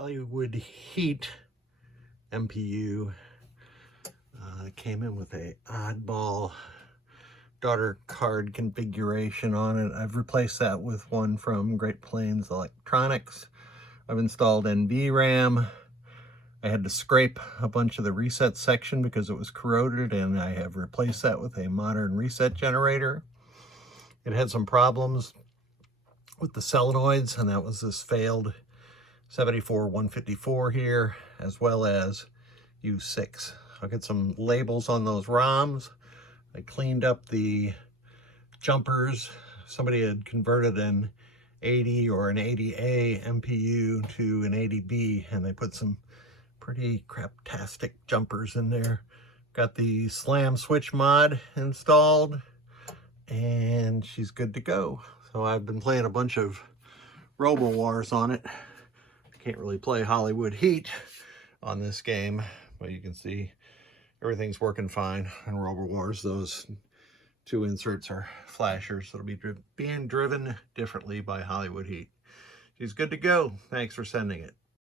Hollywood Heat MPU came in with a oddball daughter card configuration on it. I've replaced that with one from Great Plains Electronics. I've installed NVRAM. I had to scrape a bunch of the reset section because it was corroded, and I have replaced that with a modern reset generator. It had some problems with the solenoids, and that was this failed 74154 here, as well as U6. I'll get some labels on those ROMs. I cleaned up the jumpers. Somebody had converted an 80 or an 80A MPU to an 80B, and they put some pretty craptastic jumpers in there. Got the slam switch mod installed, and she's good to go. So I've been playing a bunch of Robo Wars on it. Can't really play Hollywood Heat on this game, but you can see everything's working fine on Robo Wars. Those two inserts are flashers, so it'll be being driven differently by Hollywood Heat. She's good to go. Thanks for sending it.